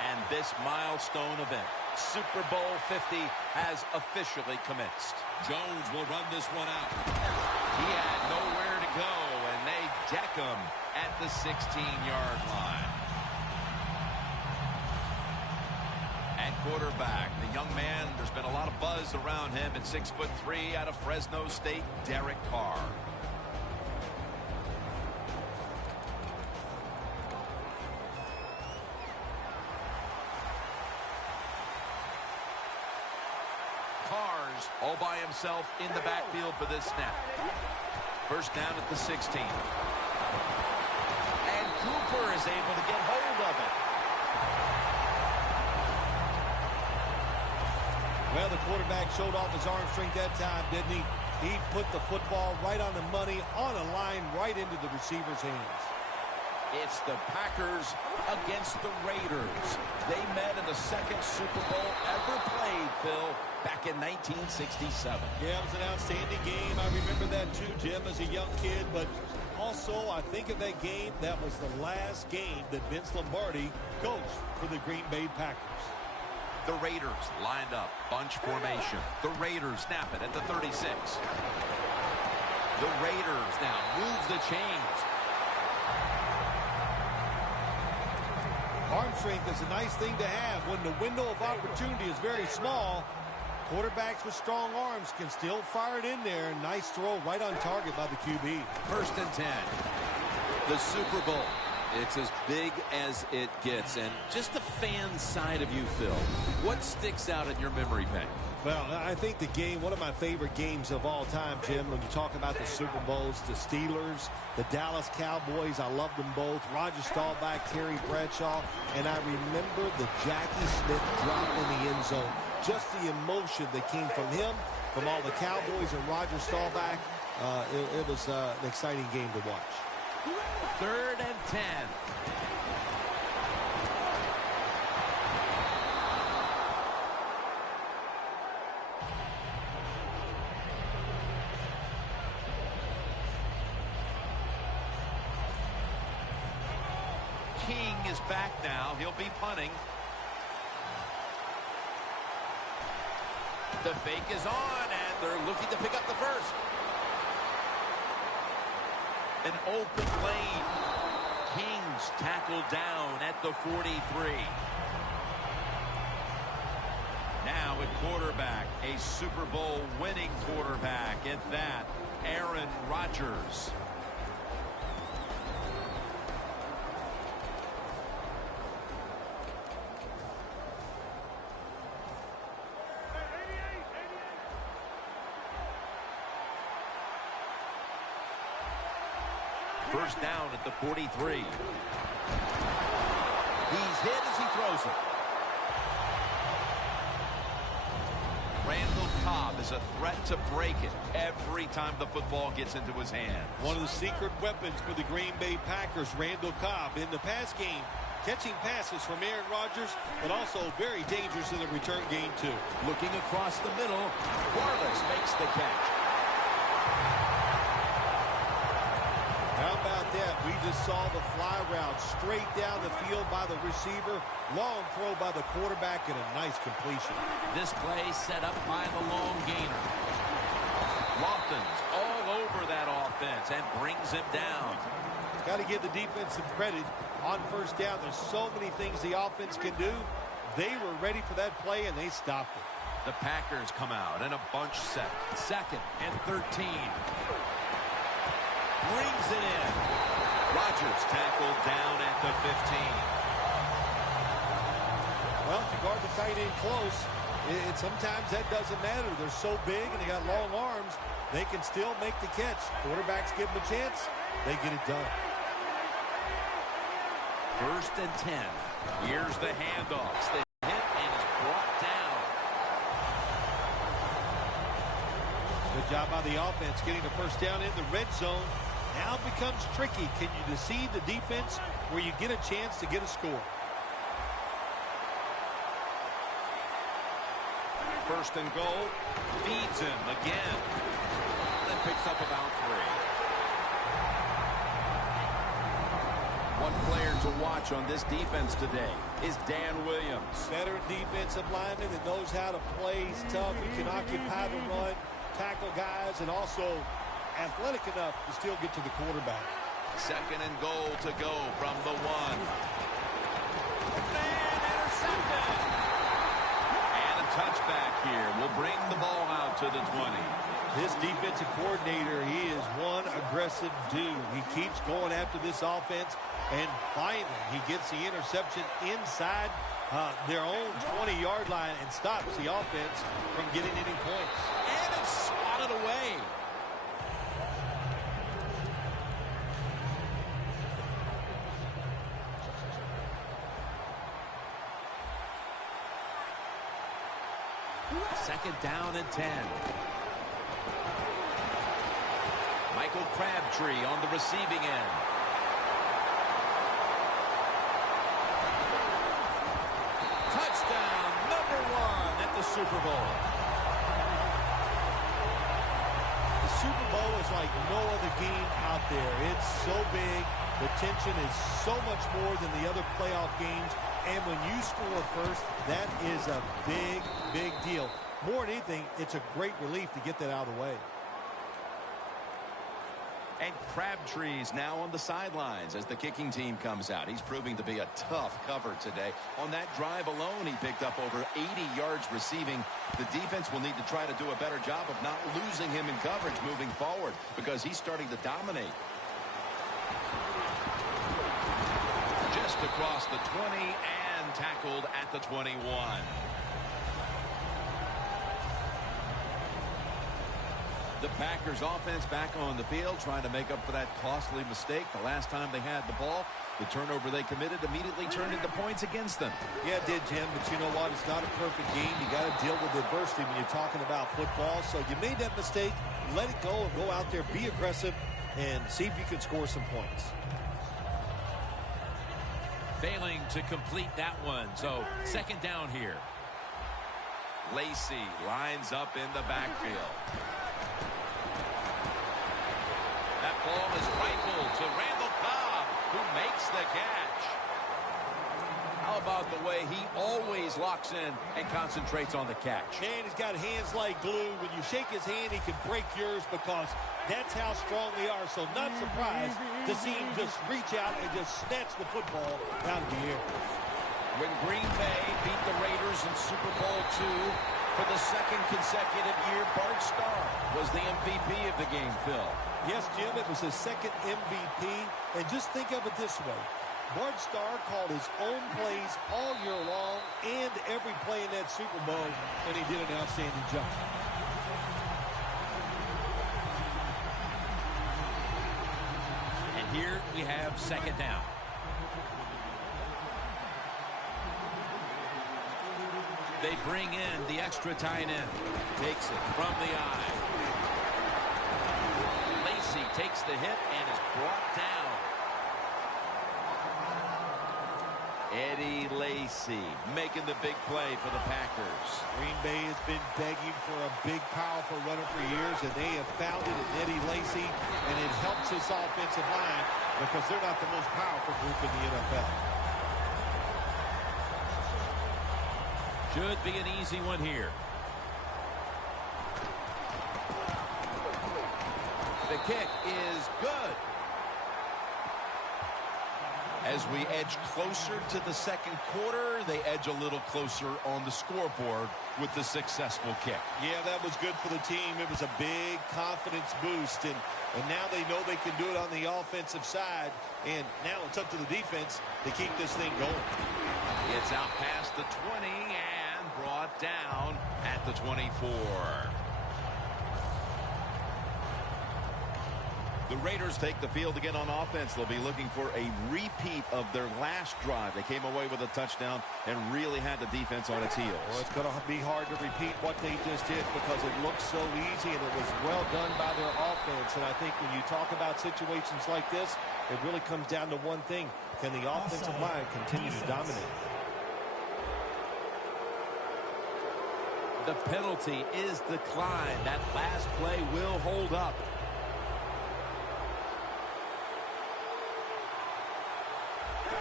And this milestone event, Super Bowl 50, has officially commenced. Jones will run this one out. He had nowhere to go, and they deck him at the 16-yard line. At quarterback, the young man, there's been a lot of buzz around him at 6'3" out of Fresno State, Derek Carr. Carr's all by himself in the backfield for this snap. First down at the 16. And Cooper is able to get hold of it. Well, the quarterback showed off his arm strength that time, didn't he? He put the football right on the money, on a line, right into the receiver's hands. It's the Packers against the Raiders. They met in the second Super Bowl ever played, Phil, back in 1967. Yeah, it was an outstanding game. I remember that too, Jim, as a young kid. But also, I think of that game, that was the last game that Vince Lombardi coached for the Green Bay Packers. The Raiders lined up, bunch formation. The Raiders snap it at the 36. The Raiders now move the chains. Arm strength is a nice thing to have when the window of opportunity is very small. Quarterbacks with strong arms can still fire it in there. Nice throw right on target by the QB. First and 10. The Super Bowl. It's as big as it gets. And just the fan side of you, Phil, what sticks out in your memory bank? Well, I think the game, one of my favorite games of all time, Jim, when you talk about the Super Bowls, the Steelers, the Dallas Cowboys, I love them both. Roger Staubach, Terry Bradshaw, and I remember the Jackie Smith drop in the end zone. Just the emotion that came from him, from all the Cowboys and Roger Staubach. It was an exciting game to watch. Third and 10. King is back now. He'll be punting. The fake is on, and they're looking to pick up the first. An open lane. King's tackled down at the 43. Now at quarterback, a Super Bowl winning quarterback at that, Aaron Rodgers. First down at the 43. He's hit as he throws it. Randall Cobb is a threat to break it every time the football gets into his hand. One of the secret weapons for the Green Bay Packers, Randall Cobb, in the pass game, catching passes from Aaron Rodgers, but also very dangerous in the return game, too. Looking across the middle, Wallace makes the catch. How about that? We just saw the fly route straight down the field by the receiver. Long throw by the quarterback and a nice completion. This play set up by the long gainer. Lofton's all over that offense and brings him down. Got to give the defense some credit on first down. There's so many things the offense can do. They were ready for that play, and they stopped it. The Packers come out in a bunch set. Second and 13. Brings it in. Rodgers tackled down at the 15. Well, if you guard the tight end close, sometimes that doesn't matter. They're so big and they got long arms, they can still make the catch. Quarterbacks give them a chance, they get it done. First and 10. Here's the handoffs. The hit and is brought down. Good job by the offense getting the first down in the red zone. Now it becomes tricky. Can you deceive the defense where you get a chance to get a score? First and goal. Feeds him again. And picks up about 3. One player to watch on this defense today is Dan Williams. Veteran defensive lineman that knows how to play. He's tough. He can occupy the run, tackle guys, and also athletic enough to still get to the quarterback. Second and goal to go from the 1. And intercepted. And a touchback here will bring the ball out to the 20. This defensive coordinator, he is one aggressive dude. He keeps going after this offense, and finally he gets the interception inside their own 20-yard line and stops the offense from getting any points. And it's swatted away. Second down and 10. Michael Crabtree on the receiving end. Touchdown, number 1 at the Super Bowl. The Super Bowl is like no other game out there. It's so big. The tension is so much more than the other playoff games. And when you score first, that is a big, big deal. More than anything, it's a great relief to get that out of the way. And Crabtree's now on the sidelines as the kicking team comes out. He's proving to be a tough cover today. On that drive alone, he picked up over 80 yards receiving. The defense will need to try to do a better job of not losing him in coverage moving forward because he's starting to dominate. Just across the 20 and tackled at the 21. The Packers offense back on the field trying to make up for that costly mistake. The last time they had the ball, the turnover they committed immediately turned into points against them. Yeah, it did, Jim, but you know what? It's not a perfect game. You got to deal with adversity when you're talking about football. So you made that mistake, let it go, and go out there, be aggressive, and see if you can score some points. Failing to complete that one, so second down here. Lacy lines up in the backfield. That ball is rifled to Randall Cobb, who makes the catch. How about the way he always locks in and concentrates on the catch? Man, he's got hands like glue. When you shake his hand, he can break yours because that's how strong they are. So not surprised to see him just reach out and just snatch the football out of the air. When Green Bay beat the Raiders in Super Bowl II for the second consecutive year, Bart Starr was the MVP of the game, Phil. Yes, Jim, it was his second MVP. And just think of it this way. Bart Starr called his own plays all year long and every play in that Super Bowl, and he did an outstanding job. And here we have second down. They bring in the extra tight end. Takes it from the eye. Lacy takes the hit and is brought down. Eddie Lacy making the big play for the Packers. Green Bay has been begging for a big, powerful runner for years, and they have found it in Eddie Lacy, and it helps this offensive line because they're not the most powerful group in the NFL. Should be an easy one here. The kick is good. As we edge closer to the second quarter, they edge a little closer on the scoreboard with the successful kick. Yeah, that was good for the team. It was a big confidence boost, and now they know they can do it on the offensive side, and now it's up to the defense to keep this thing going. It's out past the 20 and brought down at the 24. The Raiders take the field again on offense. They'll be looking for a repeat of their last drive. They came away with a touchdown and really had the defense on its heels. Well, it's going to be hard to repeat what they just did because it looked so easy and it was well done by their offense. And I think when you talk about situations like this, it really comes down to one thing. Can the offensive line continue to dominate? The penalty is declined. That last play will hold up.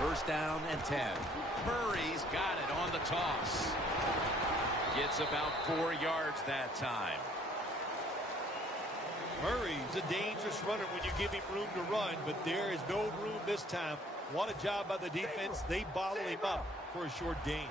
First down and 10. Murray's got it on the toss. Gets about 4 yards that time. Murray's a dangerous runner when you give him room to run, but there is no room this time. What a job by the defense. They bottle him up for a short gain.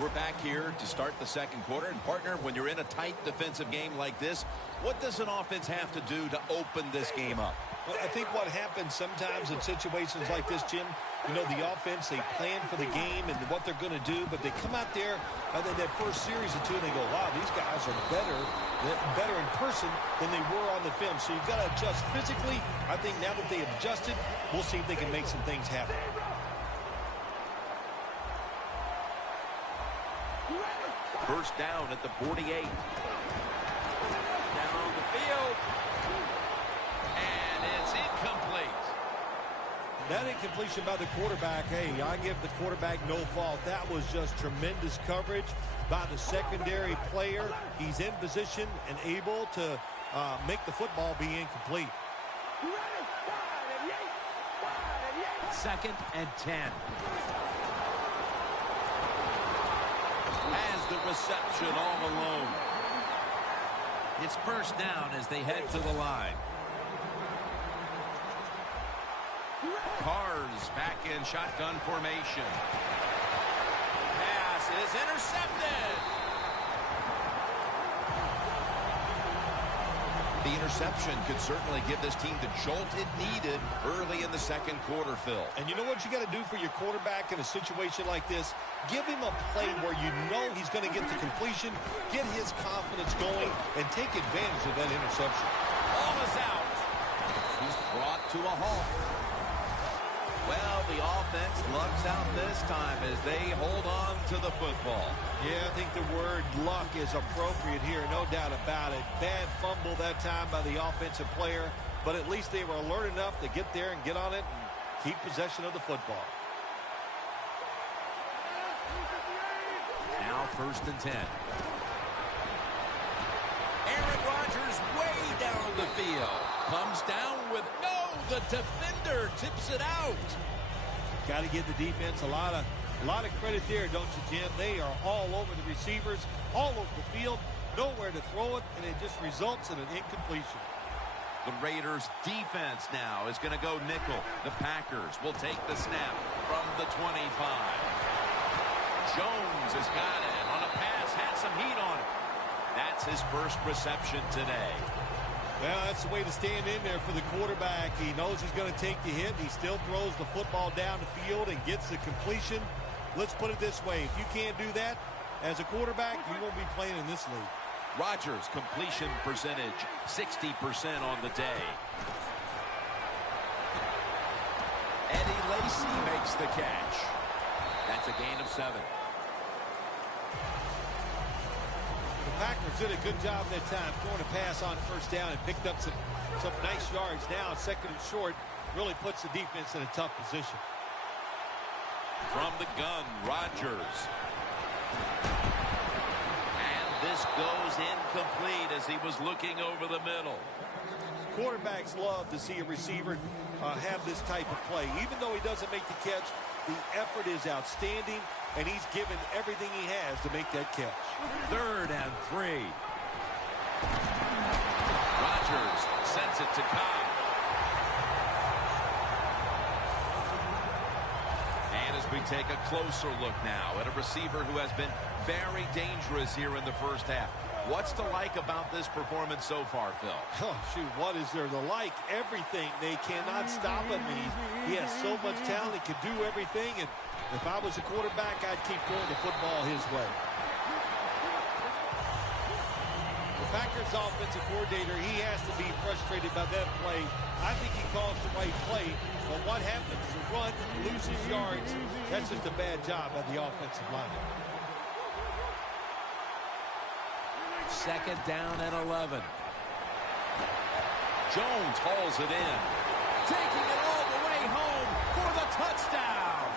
We're back here to start the second quarter. And, partner, when you're in a tight defensive game like this, what does an offense have to do to open this game up? Well, I think what happens sometimes in situations like this, Jim, you know, the offense, they plan for the game and what they're going to do, but they come out there in that first series or two and they go, wow, these guys are better in person than they were on the film. So you've got to adjust physically. I think now that they have adjusted, we'll see if they can make some things happen. First down at the 48. Down the field. And it's incomplete. That incompletion by the quarterback, hey, I give the quarterback no fault. That was just tremendous coverage by the secondary player. He's in position and able to make the football be incomplete. Second and 10. Has the reception all alone. It's first down as they head to the line. Carr's back in shotgun formation. Pass is intercepted. The interception could certainly give this team the jolt it needed early in the second quarter, Phil. And you know what you got to do for your quarterback in a situation like this? Give him a play where you know he's going to get the completion, get his confidence going, and take advantage of that interception. Ball is out. He's brought to a halt. Well, the offense lucks out this time as they hold on to the football. Yeah, I think the word luck is appropriate here, no doubt about it. Bad fumble that time by the offensive player, but at least they were alert enough to get there and get on it and keep possession of the football. Now first and 10. Aaron Rodgers way down the field. Comes down with the defender tips it out. Got to give the defense a lot of credit there, don't you, Jim? They are all over the receivers, all over the field, nowhere to throw it, and it just results in an incompletion. The Raiders defense now is going to go nickel. The Packers will take the snap from the 25. Jones has got it on a pass, had some heat on it. That's his first reception today. Well, that's the way to stand in there for the quarterback. He knows he's going to take the hit. He still throws the football down the field and gets the completion. Let's put it this way. If you can't do that as a quarterback, you won't be playing in this league. Rodgers' completion percentage, 60% on the day. Eddie Lacy makes the catch. That's a gain of 7. The Packers did a good job that time throwing a pass on first down and picked up some nice yards. Now second and short really puts the defense in a tough position. From the gun, Rodgers. And this goes incomplete as he was looking over the middle. Quarterbacks love to see a receiver have this type of play. Even though he doesn't make the catch, the effort is outstanding, and he's given everything he has to make that catch. Third and 3. Rodgers sends it to Cobb. And as we take a closer look now at a receiver who has been very dangerous here in the first half. What's to like about this performance so far, Phil? Oh, shoot, what is there to like? Everything. They cannot stop him. He has so much talent. He can do everything, and if I was a quarterback, I'd keep throwing the football his way. The Packers offensive coordinator, he has to be frustrated by that play. I think he calls the right play, but what happens? The run loses yards. That's just a bad job by the offensive line. Second down and 11. Jones hauls it in. Taking it all the way home for the touchdown.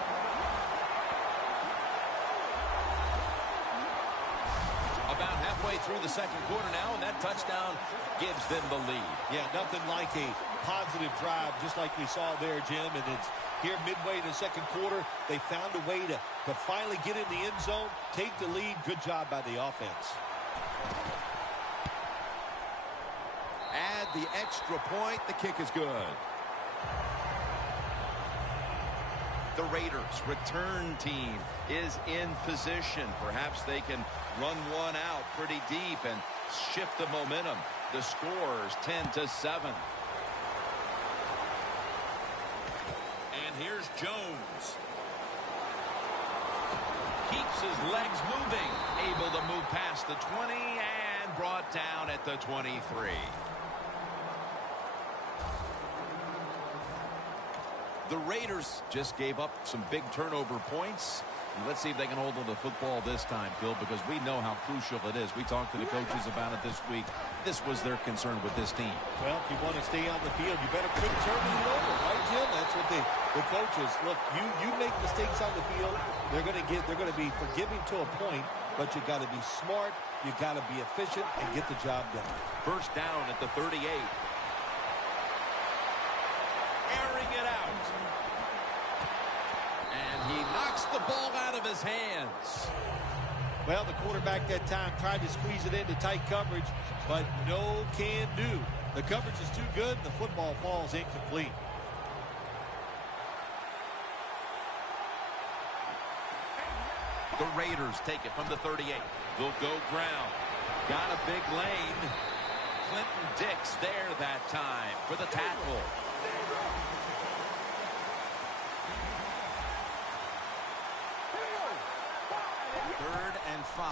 about halfway through the second quarter now, and that touchdown gives them the lead. Yeah, nothing like a positive drive, just like we saw there, Jim. And it's here midway in the second quarter. They found a way to finally get in the end zone, take the lead. Good job by the offense. Add the extra point. The kick is good. The Raiders return team is in position. Perhaps they can run one out pretty deep and shift the momentum. The score is 10-7. And here's Jones. Keeps his legs moving. Able to move past the 20 and brought down at the 23. The Raiders just gave up some big turnover points. And let's see if they can hold on to the football this time, Phil, because we know how crucial it is. We talked to the coaches about it this week. This was their concern with this team. Well, if you want to stay on the field, you better quit turning it over, right, Jim? That's what the coaches look. You make mistakes on the field, they're going to be forgiving to a point, but you got to be smart, you got to be efficient, and get the job done. First down at the 38. Airing it out. And he knocks the ball out of his hands. Well, the quarterback that time tried to squeeze it into tight coverage, but no can do. The coverage is too good, and the football falls incomplete. The Raiders take it from the 38. They'll go ground. Got a big lane. Clinton Dix there that time for the tackle. Third and 5.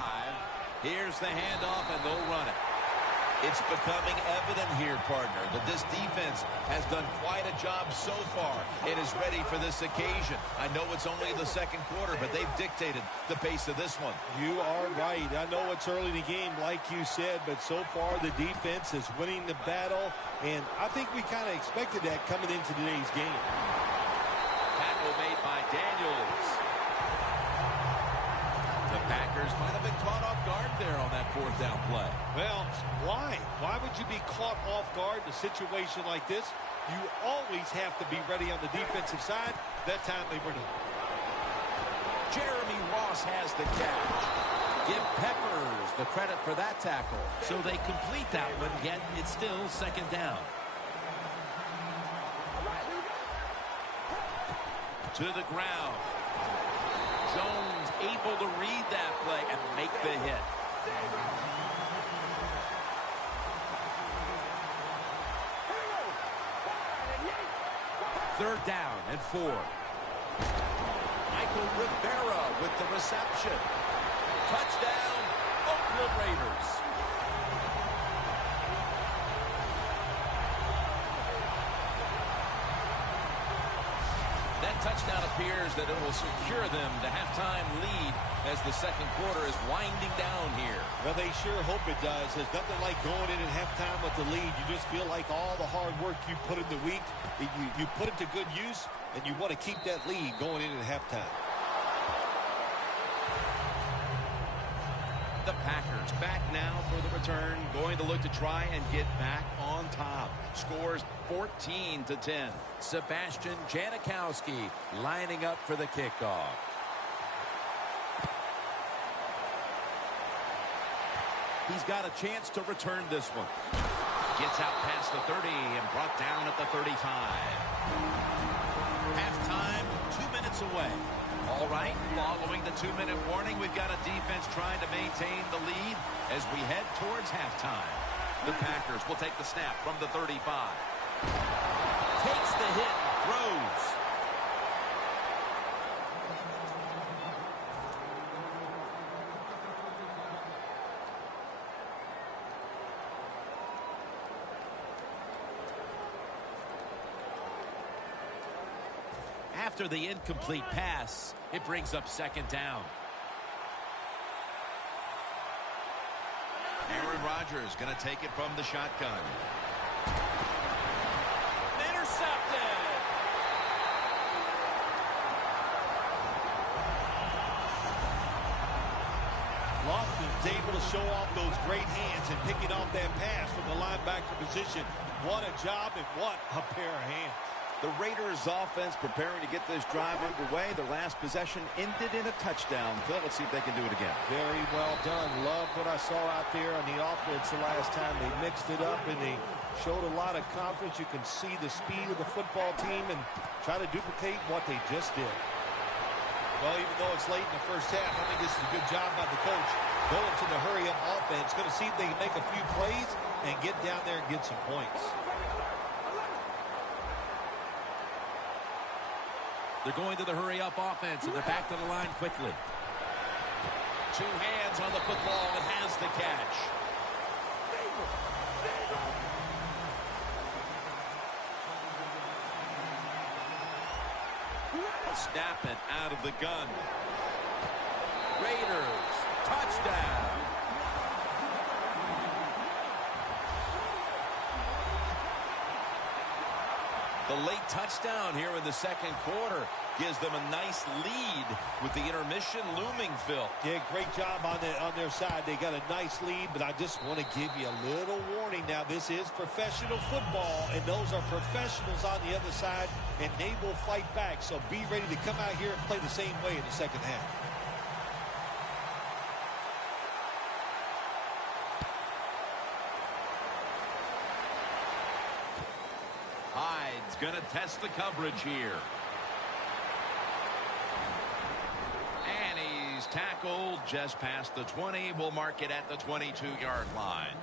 Here's the handoff, and they'll run it. It's becoming evident here, partner, that this defense has done quite a job so far. It is ready for this occasion. I know it's only the second quarter, but they've dictated the pace of this one. You are right. I know it's early in the game, like you said, but so far the defense is winning the battle, and I think we kind of expected that coming into today's game. Tackle made by Daniels. The Packers might have been caught off guard there on that fourth down play. Well, why? Why would you be caught off guard in a situation like this? You always have to be ready on the defensive side. That time they were not. Jeremy Ross has the catch. Give Peppers the credit for that tackle. So they complete that one, yet it's still second down. To the ground. Jones able to read that play and make the hit. Third down and 4. Michael Rivera with the reception. Touchdown, Oakland Raiders. That touchdown appears that it will secure them the halftime lead as the second quarter is winding down here. Well, they sure hope it does. There's nothing like going in at halftime with the lead. You just feel like all the hard work you put in the week, you put it to good use, and you want to keep that lead going in at halftime. The Packers back now for the return, going to look to try and get back on top. Scores 14-10. Sebastian Janikowski lining up for the kickoff. He's got a chance to return this one. Gets out past the 30 and brought down at the 35. Halftime, 2 minutes away. All right, following the 2-minute warning, we've got a defense trying to maintain the lead as we head towards halftime. The Packers will take the snap from the 35. Takes the hit and throws. After the incomplete pass, it brings up second down. Aaron Rodgers going to take it from the shotgun. Intercepted. Lofton is able to show off those great hands and picking off that pass from the linebacker position. What a job and what a pair of hands. The Raiders offense preparing to get this drive underway. Their last possession ended in a touchdown. Phil, let's see if they can do it again. Very well done. Love what I saw out there on the offense the last time. They mixed it up and they showed a lot of confidence. You can see the speed of the football team and try to duplicate what they just did. Well, even though it's late in the first half, I think this is a good job by the coach. Going to the hurry-up offense. Going to see if they can make a few plays and get down there and get some points. They're going to the hurry-up offense, and they're back to the line quickly. Two hands on the football and has the catch. Snap it out of the gun. Raiders, touchdown. The late touchdown here in the second quarter gives them a nice lead with the intermission looming, Phil. Yeah, great job on their side. They got a nice lead, but I just want to give you a little warning now. This is professional football, and those are professionals on the other side, and they will fight back. So be ready to come out here and play the same way in the second half. Hyde's going to test the coverage here. And he's tackled just past the 20. We'll mark it at the 22-yard line.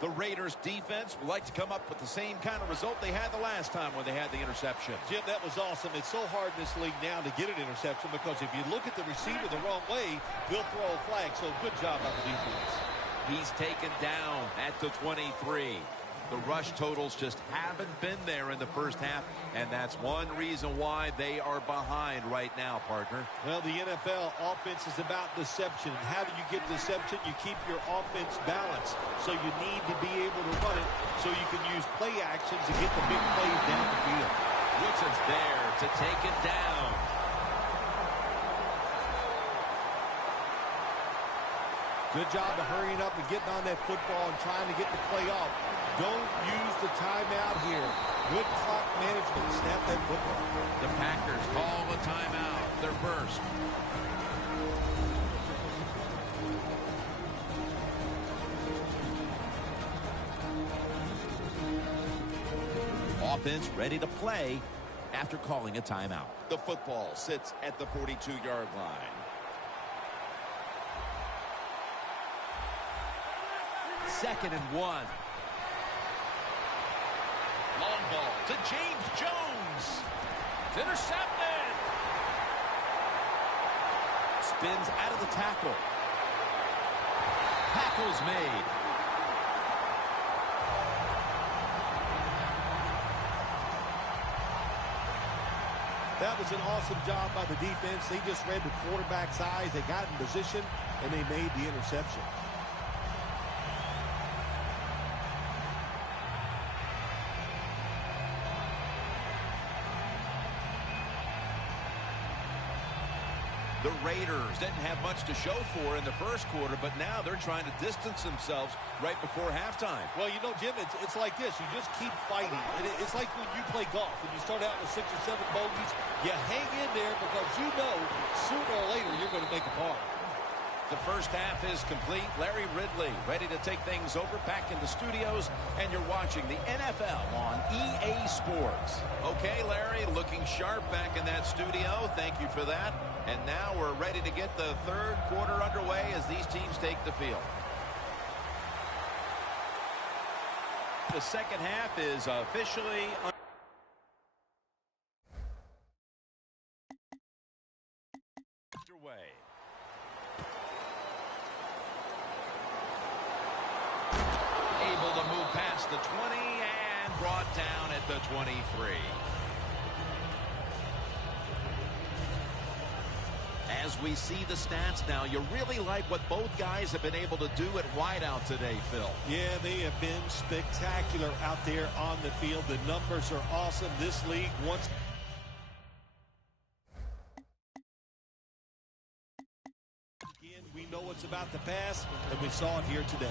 The Raiders defense would like to come up with the same kind of result they had the last time when they had the interception. Jim, that was awesome. It's so hard in this league now to get an interception because if you look at the receiver the wrong way, they'll throw a flag. So good job on the defense. He's taken down at the 23. The rush totals just haven't been there in the first half, and that's one reason why they are behind right now, partner. Well, the NFL offense is about deception. And how do you get deception? You keep your offense balanced. So you need to be able to run it so you can use play actions to get the big plays down the field. Woodson's there to take it down. Good job of hurrying up and getting on that football and trying to get the play off. Don't use the timeout here. Good clock management. Snap that football. The Packers call a timeout. Their first. Offense ready to play after calling a timeout. The football sits at the 42-yard line. Second and 1. Long ball to James Jones. It's intercepted. Spins out of the tackle. Tackle's made. That was an awesome job by the defense. They just read the quarterback's eyes. They got in position, and they made the interception. The Raiders didn't have much to show for in the first quarter, but now they're trying to distance themselves right before halftime. Well, you know, Jim, it's like this. You just keep fighting. It's like when you play golf and you start out with 6 or 7 bogeys. You hang in there because you know sooner or later you're going to make a par. The first half is complete. Larry Ridley ready to take things over back in the studios, and you're watching the NFL on EA Sports. Okay, Larry, looking sharp back in that studio. Thank you for that. And now we're ready to get the third quarter underway as these teams take the field. The second half is officially underway. Able to move past the 20 and brought down at the 23. As we see the stats now, you really like what both guys have been able to do at wideout today, Phil. Yeah, they have been spectacular out there on the field. The numbers are awesome. This league wants about the pass, and we saw it here today.